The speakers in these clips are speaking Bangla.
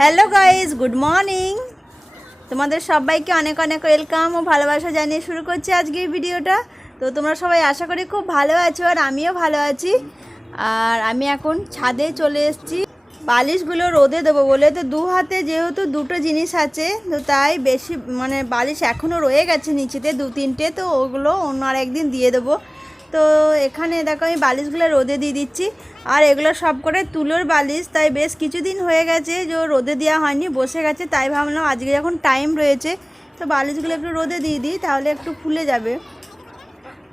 Hello guys, good morning. তোমাদের সবাইকে অনেক অনেক ওয়েলকাম ও ভালোবাসা জানিয়ে শুরু করছি আজকের ভিডিওটা। তো তোমরা সবাই আশা করি খুব ভালো আছো, আর আমিও ভালো আছি। আর আমি এখন ছাদে চলে এসেছি বালিশগুলো রোদে দেবো বলে। তো দু হাতে যেহেতু দুটো জিনিস আছে, তো তাই বেশি বালিশ এখনও রয়ে গেছে নিচেতে দু তিনটে, তো ওগুলো অন্য আর একদিন দিয়ে দেবো। তো এখানে দেখো আমি বালিশগুলো রোদে দিয়ে দিচ্ছি। আর এগুলো সব করে তুলোর বালিশ, তাই বেশ কিছুদিন হয়ে গেছে যে রোদে দেওয়া হয়নি, বসে গেছে। তাই ভাবলাম আজকে যখন টাইম রয়েছে তো বালিশগুলো একটু রোদে দিয়ে দিই, তাহলে একটু ফুলে যাবে।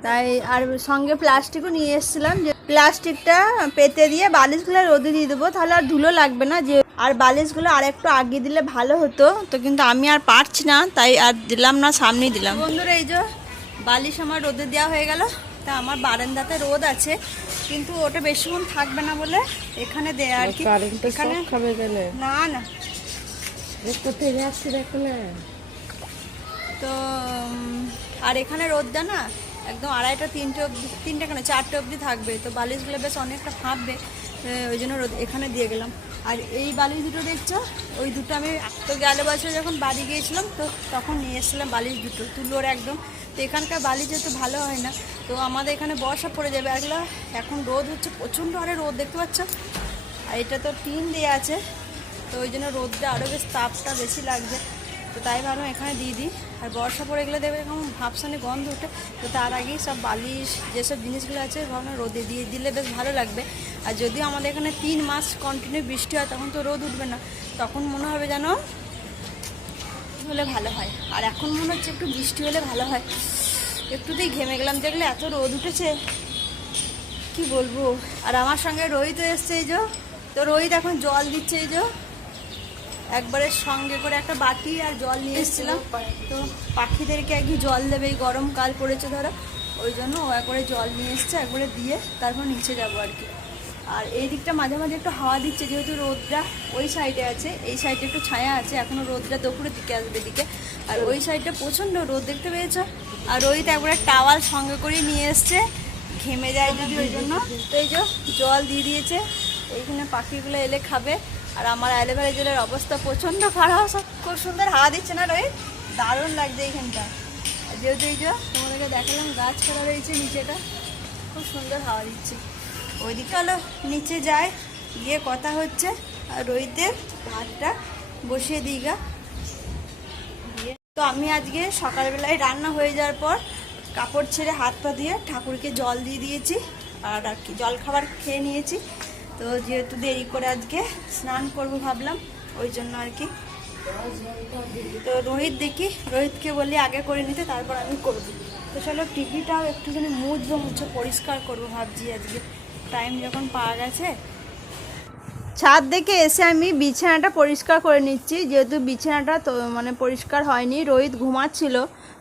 তাই আর সঙ্গে প্লাস্টিকও নিয়ে এসেছিলাম, যে প্লাস্টিকটা পেতে দিয়ে বালিশগুলো রোদে দিয়ে দেবো, তাহলে আর ধুলো লাগবে না। যে আর বালিশগুলো আর একটু আগে দিলে ভালো হতো, তো কিন্তু আমি আর পারছি না, তাই আর দিলাম না, সামনেই দিলাম। বন্ধুরা, এই যে বালিশ আমার রোদে দেওয়া হয়ে গেল। তা আমার বারান্দাতে রোদ আছে, কিন্তু ওটা বেশিক্ষণ থাকবে না বলে এখানে দেয়া আর কি। এখানে খাবে গেলে না না কোথায় যাচ্ছি দেখো না। তো আর এখানে রোদটা না একদম 2:30 3টে অবধি, 3টে কেন 4টে অবধি থাকবে। তো বালিশগুলো বেশ অনেকটা ফাঁপবে, ওই জন্য রোদ এখানে দিয়ে গেলাম। আর এই বালিশ দুটো দেখছো, ওই দুটো আমি তো গেল বছর যখন বাড়ি গিয়েছিলাম তো তখন নিয়ে এসেছিলাম বালিশ দুটো তুলোর একদম। তো এখানকার বালিশ যেহেতু ভালো হয় না, তো আমাদের এখানে বর্ষা পড়ে যাবে। এগুলো এখন রোদ হচ্ছে প্রচণ্ড হারে রোদ, দেখতে পাচ্ছ। আর এটা তো টিন দেওয়া আছে, তো ওই জন্য রোদটা আরও বেশ তাপটা বেশি লাগছে। তো তাই ভাবলাম এখানে দিয়ে দিই। আর বর্ষা পড়ে গেলে দেখবে এরকম ভাবসানে গন্ধ ওঠে, তো তার আগেই সব বালিশ যেসব জিনিসগুলো আছে ভাবলাম রোদে দিয়ে দিলে বেশ ভালো লাগবে। আর যদিও আমাদের এখানে 3 মাস কন্টিনিউ বৃষ্টি হয়, তখন তো রোদ উঠবে না, তখন মনে হবে যেন হলে ভালো হয়। আর এখন মনে হচ্ছে একটু বৃষ্টি হলে ভালো হয়। একটুতেই ঘেমে গেলাম, দেখলে এত রোদ উঠেছে কি বলবো। আর আমার সঙ্গে রোহিত এসছে, এই যে। তো রোহিত এখন জল দিচ্ছে, এই যে একবারে সঙ্গে করে একটা বাটি আর জল নিয়ে এসেছিলাম। তো পাখিদেরকে একই জল দেবে, এই গরমকাল পড়েছে ধরো, ওই জন্য ও একবারে জল নিয়ে এসছে, একবারে দিয়ে তারপর নিচে যাবো আর কি। আর এই দিকটা মাঝে মাঝে একটু হাওয়া দিচ্ছে, যেহেতু রোদটা ওই সাইডে আছে, এই সাইডে একটু ছায়া আছে, এখনও রোদটা দুপুরের দিকে আসবে দিকে। আর ওই সাইডটা প্রচণ্ড রোদ, দেখতে পেয়েছো। আর রোহিত একবারে টাওয়াল সঙ্গে করে নিয়ে এসছে, ঘেমে যায় যদি ওই জন্য। তো এই যে জল দিয়ে দিয়েছে, এইখানে পাখিগুলো এলে খাবে। আর আমার অ্যালোভেরা জলের অবস্থা প্রচণ্ড খারাপ, সব খুব সুন্দর হাওয়া দিচ্ছে না রোহিত, দারুণ লাগছে এইখানটা। আর যেহেতু এই যে তোমাদেরকে দেখালাম গাছ করা রয়েছে নিচেটা, খুব সুন্দর হাওয়া দিচ্ছে। ওইদিকে হলো নিচে যায়, গিয়ে কথা হচ্ছে। আর রোহিতের ভাতটা বসিয়ে দিই গা। তো আমি আজকে সকালবেলায় রান্না হয়ে যাওয়ার পর কাপড় ছেড়ে হাত পা দিয়ে ঠাকুরকে জল দিয়ে দিয়েছি, আর কি জলখাবার খেয়ে নিয়েছি। তো যেহেতু দেরি করে আজকে স্নান করব ভাবলাম, ওই জন্য আর কি। তো রোহিতকে বলি আগে করে নিতে, তারপর আমি করব। তো চলো টিভিটাও একটুখানি মুছে পরিষ্কার করব ভাবছি আজকে, টাইম যখন পাওয়া গেছে। ছাদ থেকে এসে আমি বিছানাটা পরিষ্কার করে নিচ্ছি, যেহেতু বিছানাটা তো পরিষ্কার হয়নি। রোহিত ঘুমাচ্ছিল,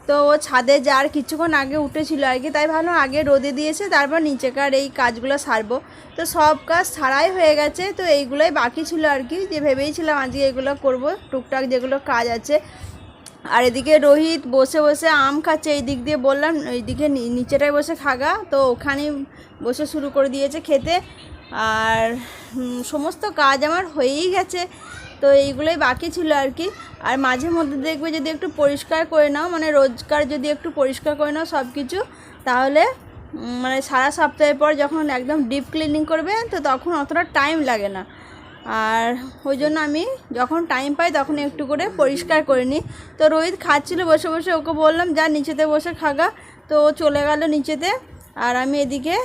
তো ও ছাদে যার কিছুক্ষণ আগে উঠেছিল আর কি, তাই ভাবলাম আগে রোদে দিয়েছে তারপর নিচেকার এই কাজগুলো সারবো। তো সব কাজ ছাড়াই হয়ে গেছে, তো এইগুলোই বাকি ছিল আর কি, যে ভেবেইছিলাম আজকে এগুলো করব, টুকটাক যেগুলো কাজ আছে। আর এদিকে রোহিত বসে বসে আম খাচ্ছে, এই দিক দিয়ে বললাম এইদিকে নিচেটায় বসে খাগা, তো ওখানেই বসে শুরু করে দিয়েছে খেতে। আর সমস্ত কাজ আমার হয়েই গেছে, তো এইগুলোই বাকি ছিল আর কি। আর মাঝে মধ্যে দেখবে যদি একটু পরিষ্কার করে নাও, রোজকার যদি একটু পরিষ্কার করে নাও সব কিছু, তাহলে সারা সপ্তাহের পর যখন একদম ডিপ ক্লিনিং করবে, তো তখন অতটা টাইম লাগে না। আর ওই জন্য আমি যখন টাইম পাই তখন একটু করে পরিষ্কার করে নিই। তো রোহিত খাচ্ছিল বসে বসে, ওকে বললাম যা নিচেতে বসে খাগা, তো ও চলে গেল নিচেতে। আর আমি এদিকে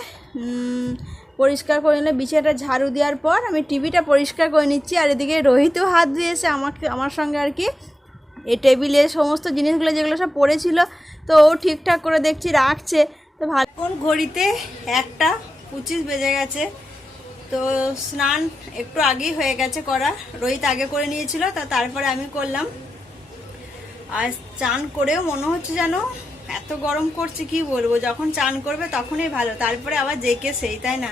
পরিষ্কার করে নিলে বিছানাটা ঝাড়ু দেওয়ার পর আমি টিভিটা পরিষ্কার করে নিচ্ছি। আর এদিকে রোহিতও হাত ধুয়েছে আমার সঙ্গে আর কি, এই টেবিলে সমস্ত জিনিসগুলো যেগুলো সব পড়েছিল, তো ও ঠিকঠাক করে দেখছি রাখছে। তো ভালো, কোন ঘড়িতে 1:25 বেজে গেছে। তো স্নান একটু আগেই হয়ে গেছে করা, রোহিত আগে করে নিয়েছিল, তারপরে আমি করলাম। আর চান করেও মনে হচ্ছে যেন এত গরম করছে কি বলবো, যখন চান করবে তখনই ভালো, তারপরে আবার জেকে সেই, তাই না।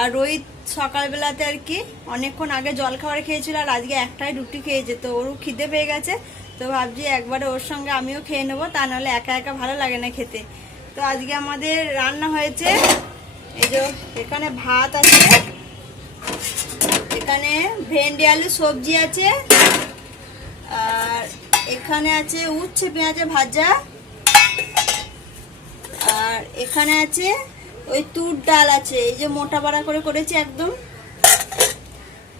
আর রোহিত সকালবেলাতে আর কি অনেকক্ষণ আগে জলখাবার খেয়েছিল, আর আজকে একটাই রুটি খেয়েছে, তো ওরও খিদে পেয়ে গেছে। তো ভাবছি একবারে ওর সঙ্গে আমিও খেয়ে নেবো, তা নাহলে একা একা ভালো লাগে না খেতে। তো আজকে আমাদের রান্না হয়েছে, এই যে এখানে ভাত আছে, এখানে ভেন্ডি আলু সবজি আছে, আর এখানে আছে উচ্ছে পেঁয়াজে ভাজা, আর এখানে আছে ওই তুর ডাল আছে, এই যে মোটা বাড়া করে করেছি একদম।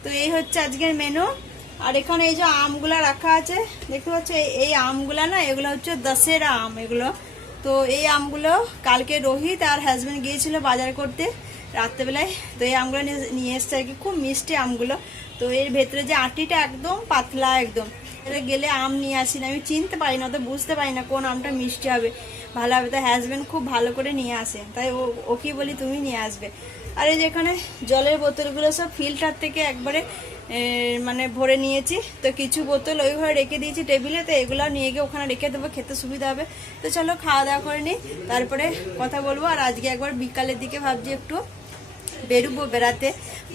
তো এই হচ্ছে আজকের মেনু। আর এখানে এই যে আমগুলা রাখা আছে দেখতে পাচ্ছ, এই আমগুলা না, এগুলো হচ্ছে দশেরা আম এগুলো। তো এই আমগুলো কালকে রোহিত আর হাজব্যান্ড গিয়েছিল বাজার করতে রাত্রেবেলায়, তো এই আমগুলো নিয়ে এসছে আর কি, খুব মিষ্টি আমগুলো। তো এর ভেতরে যে আটিটা একদম পাতলা একদম, এটা গেলে আম নিয়ে আসি না, আমি চিনতে পারি না, তো বুঝতে পারি না কোন আমটা মিষ্টি হবে ভালো হবে। তো হাজব্যান্ড খুব ভালো করে নিয়ে আসে, তাই ওকে বলি তুমি নিয়ে আসবে। আর এই যেখানে জলের বোতলগুলো সব ফিল্টার থেকে একবারে মানে ভরে নিয়েছি, তো কিছু বোতল ওই ঘরে রেখে দিয়েছি টেবিলে, তো এগুলো নিয়ে গিয়ে ওখানে রেখে দেবো, খেতে সুবিধা হবে। তো চলো খাওয়া দাওয়া করে নিই, তারপরে কথা বলবো। আর আজকে একবার বিকালের দিকে ভাবছি একটু বেরোবো, বেড়াতে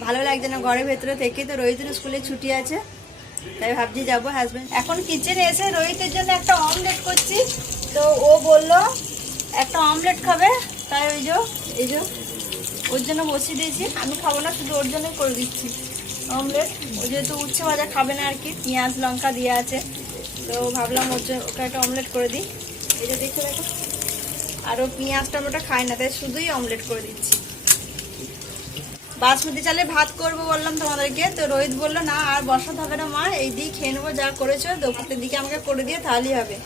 ভালো লাগছে না ঘরের ভেতরে থেকে। তো রোহিতের স্কুলে ছুটি আছে, তাই ভাবছি যাবো। হাজব্যান্ড এখন কিচেনে এসে রোহিতের জন্য একটা অমলেট করছি, তো ও বললো একটা অমলেট খাবে, তাই এই যে ওর জন্য বসিয়ে দিয়েছি। আমি খাবো না, শুধু ওর জন্যই করে দিচ্ছি অমলেট। ও যেহেতু উচ্ছে ভাজা খাবে না আর কি, পেঁয়াজ লঙ্কা দিয়ে আছে, তো ভাবলাম ওকে একটা অমলেট করে দিই। এই যে দেখে দেখো, আর ও পেঁয়াজ টমেটো খায় না, তাই শুধুই অমলেট করে দিচ্ছি। বাসমতি চালে ভাত করবো বললাম তোমাদেরকে, তো রোহিত বললো না আর বসাতে হবে না মা, এই দিয়ে খেয়ে নেবো, যা করেছো দুপুরের দিকে আমাকে করে দিয়ে তাহলেই হবে।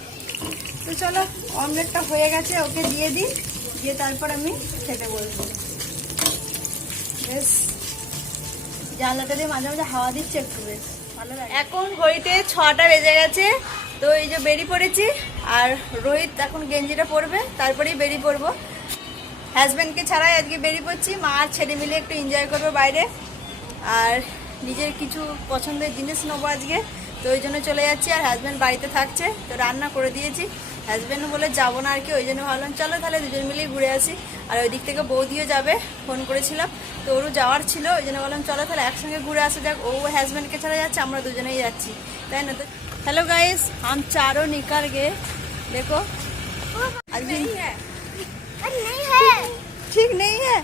তো চলো অমলেটটা হয়ে গেছে, ওকে দিয়ে দিই, দিয়ে তারপর আমি খেতে বলবো। বেশ জানলাটা দিয়ে মাঝে মাঝে হাওয়া দিচ্ছে একটু, বেশ ভালো লাগে। এখন ঘড়িতে 6টা বেজে গেছে, তো এই যে বেরিয়ে পড়েছি। আর রোহিত এখন গেঞ্জিটা পরবে, তারপরেই বেরিয়ে পড়বো। হাজব্যান্ডকে ছাড়াই আজকে বেরিয়ে পড়ছি, মা আর ছেলে মিলে একটু এনজয় করবো বাইরে, আর নিজের কিছু পছন্দের জিনিস নেবো আজকে, তো ওই জন্য চলে যাচ্ছি। আর হাজব্যান্ড বাড়িতে থাকছে, তো রান্না করে দিয়েছি। হাজব্যান্ড বলে যাবো না আর কি, ওই জন্য ভাবলাম চলো তাহলে দুজন মিলেই ঘুরে আসি। আর ওই দিক থেকে বৌদিও যাবে, ফোন করেছিলাম, তো ওরও যাওয়ার ছিল, ওই জন্য বললাম চলো তাহলে একসঙ্গে ঘুরে আসা যাক। ও হাজব্যান্ডকে ছাড়া যাচ্ছে, আমরা দুজনেই যাচ্ছি, তাই না? তো हेलो गाइस, हम चारों निकल गए। देखो अभी नहीं है। ठीक नहीं है।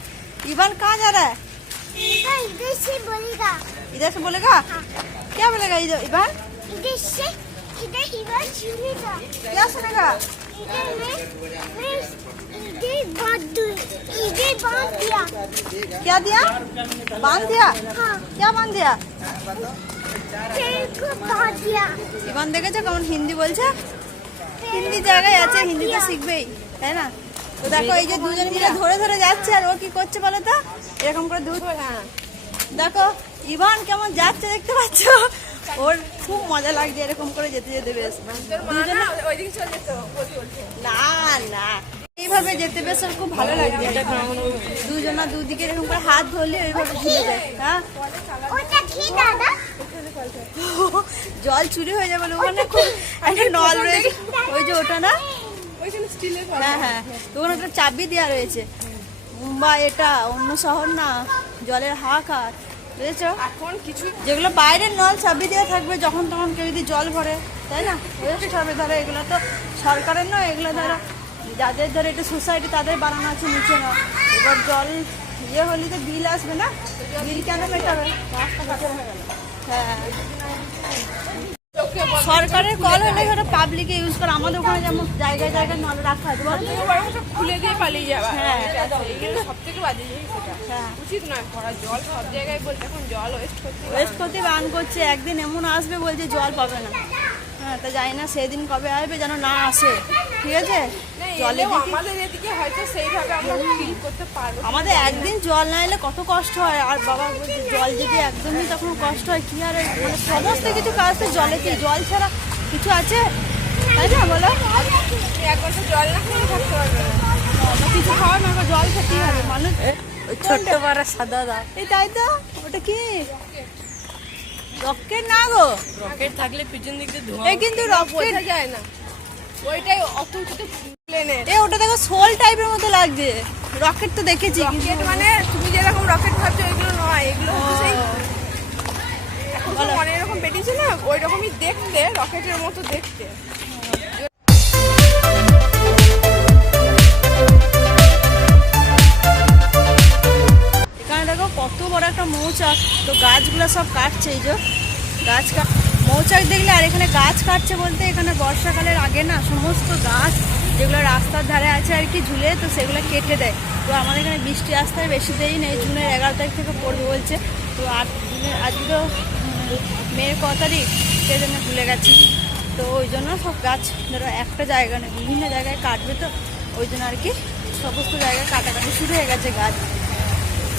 इवान कहाँ जा रहा है? इधर से बोलेगा। इधर से बोलेगा? हाँ। क्या बोलेगा इधर इवान? इधर से इधर सुनेगा। क्या सुनेगा? इधर मैं इधर बांध दिया। क्या दिया? बांध दिया? हाँ। क्या बांध दिया? तेरे को बांध दिया। ইভান দেখেছো কেমন হিন্দি বলছে, হিন্দি জায়গায় আছে, হিন্দি তো শিখবেই, তাই না? তো দেখো এই যে দুজন মিলে ধরে ধরে যাচ্ছে, আর ও কি করছে বলো তো, এরকম করে দেখো ইভান কেমন যাচ্ছে দেখতে পাচ্ছ, ওর খুব মজা লাগছে এরকম করে যেতে যেতে। বেশ না না এইভাবে যেতে বেশ ওর খুব ভালো লাগছে, দুজনা দুদিকে এরকম করে হাত ধরলে ওইভাবে ঝুলে যায়। হ্যাঁ ওটা কি দাদা? জল চুরি হয়ে যাবে ওখানে, খুব একটা নল রয়েছে ওই যে ওটা না, হ্যাঁ হ্যাঁ, তো ওখানে একটা চাবি দেওয়া রয়েছে। মুম্বাই এটা অন্য শহর না, জলের হাহাকার, বুঝেছো? এখন কিছু যেগুলো বাইরের নল চাবি দেওয়া থাকবে, যখন তখন কেউ যদি জল ভরে, তাই না? ওয়েস্ট হবে, ধরো এগুলো তো সরকারের নয়, এগুলো ধরো যাদের ধরো এটা সোসাইটি তাদের বানানো আছে, নিচে না। এবার জল ইয়ে হলে তো বিল আসবে না, বিল কেন মেটাবে? হ্যাঁ সরকারের কল হলে ওটা পাবলিকে ইউজ করে, আমাদের ওখানে যেমন জায়গায় জায়গায় নল রাখা আছে, খুলে দিয়ে পালিয়ে যাওয়া, হ্যাঁ এইগুলো সব থেকে বাজে জিনিস, হ্যাঁ উচিত নয় করা। জল সব জায়গায় বলতে এখন জল ওয়েস্ট করতে বান করছে। একদিন এমন আসবে বলছে জল পাবে না, হ্যাঁ তা জানি না সেদিন কবে আসবে, যেন না আসে, ঠিক আছে? জলে আমাদের এদিকে হয়তো সেইভাবে আমরা ফিল করতে পারবো। আমাদের একদিন জল না এলে কত কষ্ট হয়, আর বাবা বলছে জল যদি একদমই তখন কষ্ট হয়, কি আর মানে সমস্ত কিছু কাজ তো জলেতে, জল ছাড়া কিছু আছে, তাই না বলো? এক বছর জল না খেয়ে থাকতে পারবে না, কিছু খাওয়া না, জল খেতেই হবে মানুষ। ছোট্ট বড় সাদা দা, এই তাই তো, ওটা কি রকেট না গো? রকেট থাকলে পিছন দিক দিয়ে ধোঁয়া, এই কিন্তু রকেট বোঝা যায় না, ওইটাই অত উঁচুতে প্লেনের। এ ওটা দেখো সোল টাইপের মতো লাগছে, রকেট তো দেখেছি রকেট মানে তুমি যেরকম রকেট ভাবছো ওইগুলো নয়, এগুলো হচ্ছে সেই এখন তো অনেক রকম বেরিয়েছে না, ওই রকমই দেখতে, রকেটের মতো দেখতে। এখানে দেখো কত বড় একটা একটা মৌচাক, তো গাছগুলো সব কাটছে। এই যে মৌচাক দেখলে, আর এখানে গাছ কাটছে বলতে এখানে বর্ষাকালের আগে না সমস্ত গাছ যেগুলো রাস্তার ধারে আছে আর কি ঝুলে, তো সেগুলো কেটে দেয়। তো আমাদের এখানে বৃষ্টি আসতে বেশি দেরি নেই, জুনের 11 তারিখ থেকে পড়বে বলছে। তো আজকে তো মেয়ের ক তারিখ, সেই জন্য ভুলে গেছি। তো ওই জন্য সব গাছ ধরো একটা জায়গা নেই, বিভিন্ন জায়গায় কাটবে, তো ওই জন্য আর কি সমস্ত জায়গায় কাটাকাটি শুরু হয়ে গেছে গাছ।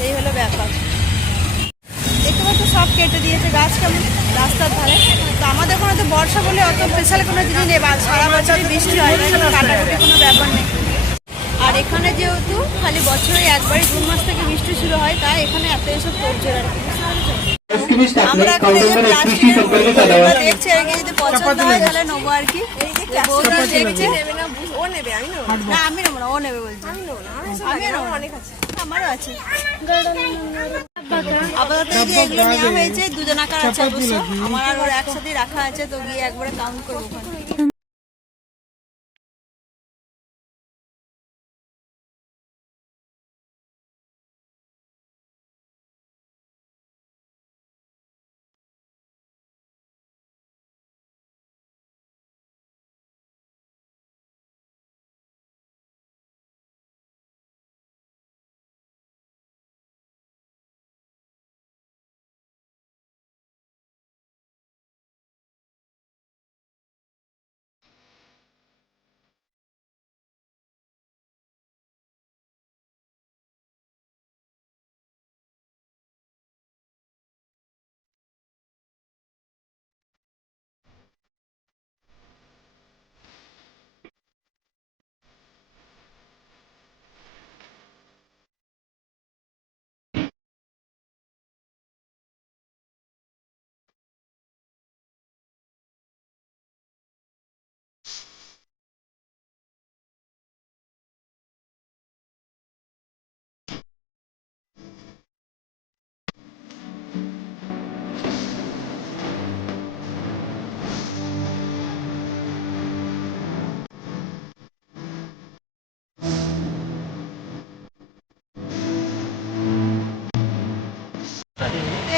এই হলো ব্যাপার। দেখতে পাচ্ছ সব কেটে দিয়েছে গাছ কেমন রাস্তার ধারে। তো আমাদের ওখানে তো বর্ষা বলে অত স্পেশাল কোনো জিনিস নেই, সারা বছরই বৃষ্টি হয়, কাটাকুটি কোনো ব্যাপার নেই। আর এখানে যেহেতু খালি বছরে একবারই জুন মাস থেকে বৃষ্টি শুরু হয়, তাই এখানে এত এসব তোড়জোড় আর কি। আমরা এখন দেখছি আর কি, যদি পছন্দ হয় তাহলে নেবো আর কি। বৌদি দেখছে, ও নেবে, আমি নেবো না আমি নেবো না, ও নেবে বলছে। আমি নেবো, অনেক আছে। আমারও আছে। আপাতত যে এগুলো নেওয়া হয়েছে দুজনাকার আছে অবশ্য, আমার আর ওর একসাথেই রাখা আছে, তো গিয়ে একবারে কাউন্ট করবো ওখানে।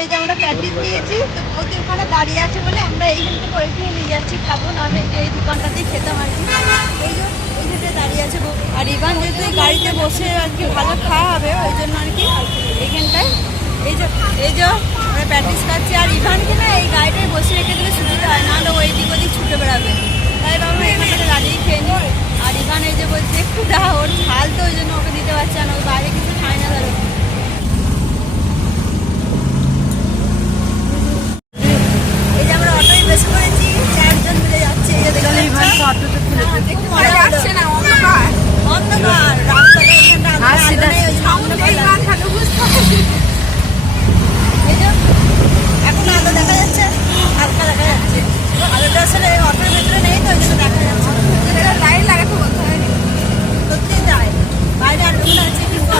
এই যে আমরা প্যাটিস নিয়েছি, তো বৌদি ওখানে দাঁড়িয়ে আছে বলে আমরা এইখান থেকে ওইখানে নিয়ে যাচ্ছি, খাবো না আমি এই দোকানটাতেই খেতাম আর কি। এই যে দাঁড়িয়ে আছে আর ইভান যেহেতু এই গাড়িতে বসে আর কি ভালো খাওয়া হবে, ওই জন্য আর কি এইখানটায় এই যে আমরা প্যাটিস খাচ্ছি। আর ইভানকে না এই গাড়িটায় বসে রেখে দিলে সুবিধা হয়, নাহলে ওই দিক ওদিক ছুটে বেড়াবে, তাই ভাবলাম এখানটাতে দাঁড়িয়ে খেয়ে নিই। আর ইভান এই যে বলছে একটু দাও, ওর ঝাল তো ওই জন্য ওকে দিতে পারছে না, ওই বাইরে কিছু খায় না ধরো। এই যে আমরা অটোয় বেশি করেছি, 4 জন মিলে যাচ্ছে। এই যে দেখলে ইভানকে অটোতে তুলে একটু মজা যাচ্ছে না, অন্ধকার। অন্ধকার রাস্তাটা, এখানটা আলো নেই, ওই জন্য অন্ধকার লাগছে। এই যে এখন আলো দেখা যাচ্ছে, হালকা দেখা যাচ্ছে, আলোটা আসলে অটোর ভেতরে নেই, তো ওই জন্য দেখা যাচ্ছে। লাইট লাগাতে বলতে হয়, সত্যি তাই, বাইরে আর ঢুকে আছে কিন্তু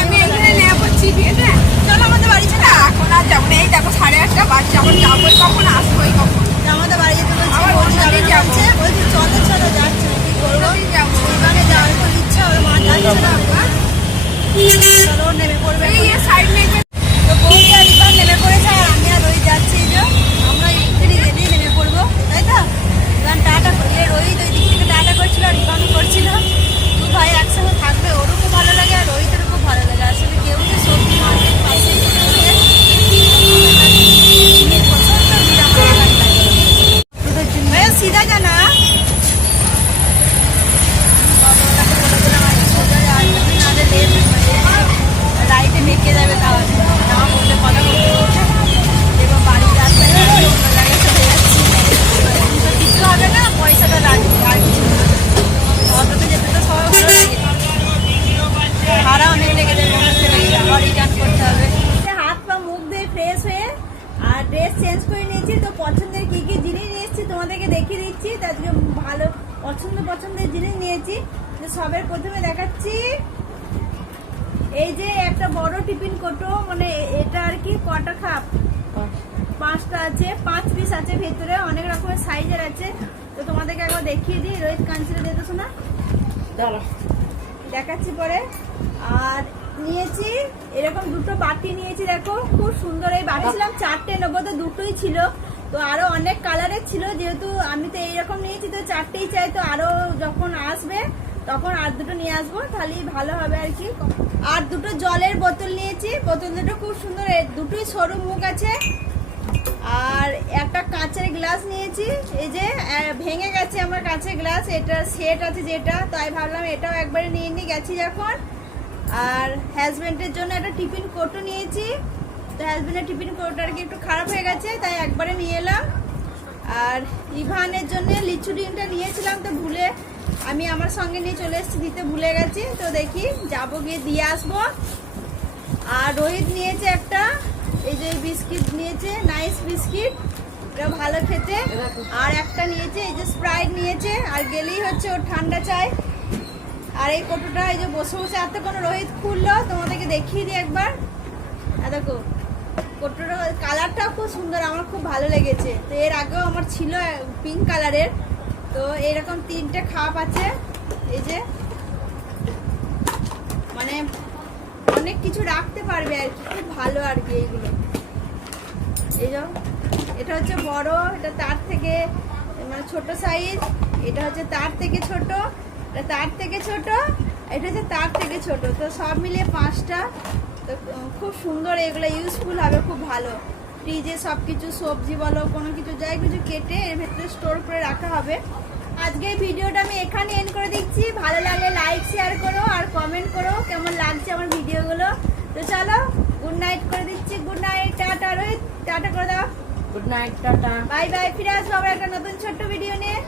আমি এখানে নেওয়া করছি, ঠিক আছে? চলো আমাদের বাড়ি ছিল। এখন আর যাবো না, এই দেখো 8:30 বাজছে, এখন যাবোই কখন, আসবোই কখন। আমাদের বাড়ি যেতে বলছি, আবার বৌদি ওখানেই যাবে না যাবো। বলছে, বলছি চলো যাচ্ছে না, কি করবো, ওখানেই যাবো। ওইখানে যাওয়ার খুব ইচ্ছা, ওর মা যাচ্ছে না, চলো ও নেমে পড়বে। এই সাইড মেঘে তো বৌদি আর ইভান নেমে পড়েছে, আর আমি আর রোহিত যাচ্ছি। এই যে আমরা একটুখানি গেলেই নেমে পড়বো, তাই তো? ইভান টাটা করিয়ে রোহিত ওই দিক থেকে টাটা করছিল আর ইভানও করছিল। দু ভাই একসঙ্গে থাকবে, ওরও খুব ভালো লাগে আর রোহিতেরও খুব ভালো লাগে। আসলে কেউ যে সবজি মার্কেট পাশে প্রচন্ড ভিড় আমার এলাকায়। সিধা জানা রাইটে বেঁকে যাবে, তাহলে না বললে কথা বলতে বলতে এবার বাড়ির রাস্তায় অন্য জায়গায় চলে যাচ্ছি, তো কিছু হবে না, পয়সাটা লাগবে আর কিছু না। অটোতে যেতে তো সবাই ভালো লাগে, ভাড়া অনেক লেগে যাবে, অনেক লেগে যাবে, আবার রিটার্ন করতে হবে। হাত পা মুখ দিয়ে ফ্রেশ হয়ে আর ড্রেস চেঞ্জ করে নিয়েছি, তো পছন্দের কি কি জিনিস নিয়েছি তোমাদেরকে দেখিয়ে দিচ্ছি। তো আজকে ভালো পছন্দের জিনিস নিয়েছি, তো সবের প্রথমে দেখাচ্ছি এই যে একটা বড় টিফিন কোটো, মানে এটা আর কি কটা খাপ, 5টা আছে, 5 পিস আছে ভেতরে, অনেক রকমের সাইজের আছে। তো তোমাদেরকে একবার দেখিয়ে দিই, রোহিত কাঞ্চিলে দিয়ে শোনা দেখাচ্ছি পরে। আর নিয়েছি এরকম দুটো বাটি নিয়েছি, দেখো খুব সুন্দর। এই বাটি ছিলাম 4টে নেবো, তো দুটোই ছিল, তো আরো অনেক কালারের ছিল, যেহেতু আমি তো এইরকম নিয়েছি তো 4টেই চাই, তো আরো যখন আসবে তখন আর দুটো নিয়ে আসবো, তাহলেই ভালো হবে আর কি। আর দুটো জলের বোতল নিয়েছি, বোতল দুটো খুব সুন্দর, দুটোই সরু মুখ আছে। আর একটা কাঁচের গ্লাস নিয়েছি, এই যে ভেঙে গেছে আমার কাঁচের গ্লাস, এটা সেট আছে যেটা, তাই ভাবলাম এটাও একবারে নিয়ে নিয়ে গেছি যখন। আর হাজবেন্ডের জন্য একটা টিফিন কোটও নিয়েছি, তো হাজবেন্ডের টিফিন কোটটা আর কি একটু খারাপ হয়ে গেছে, তাই একবারে নিয়ে এলাম। আর ইভানের জন্য লিচু ডিমটা নিয়েছিলাম, তো ভুলে আমি আমার সঙ্গে নিয়ে চলে এসেছি, দিতে ভুলে গেছি, তো দেখি যাবো গিয়ে দিয়ে আসবো। আর রোহিত নিয়েছে একটা, এই যে বিস্কিট নিয়েছে, নাইস বিস্কিট, এটা ভালো খেতে। আর একটা নিয়েছে এই যে স্প্রাইট নিয়েছে, আর গেলেই হচ্ছে ওর ঠান্ডা চাই। আর এই কোটোটা এই যে বসে বসে এত কোনো রোহিত খুললো, তোমাদেরকে দেখিয়ে দিই একবার। দেখো কোটোটা কালারটাও খুব সুন্দর, আমার খুব ভালো লেগেছে। তো এর আগেও আমার ছিল পিঙ্ক কালারের, তো এরকম 3টে খাপ আছে, এই যে মানে অনেক কিছু রাখতে পারবে আর কি, খুব ভালো আর কি এইগুলো। এই যে এটা হচ্ছে বড়, এটা তার থেকে মানে ছোট সাইজ, এটা হচ্ছে তার থেকে ছোট, এটা তার থেকে ছোট, এটা হচ্ছে তার থেকে ছোট, তো সব মিলিয়ে 5টা। তো খুব সুন্দর, এগুলো ইউজফুল হবে, খুব ভালো। ফ্রিজে সব কিছু সবজি বলো কোনো কিছু যাই কিছু কেটে এর ভেতরে স্টোর করে রাখা হবে। আজকে ভিডিওটা আমি এখানে এন্ড করে দিচ্ছি। ভালো লাগলে লাইক শেয়ার করো আর কমেন্ট করো কেমন লাগছে আমার ভিডিওগুলো। তো চলো গুড নাইট করে দিচ্ছি, good night, tata. Rohit tata করে দাও, good night, tata. Bye bye. ফিরে আসবো আবার একটা নতুন ছোট্ট ভিডিও নিয়ে।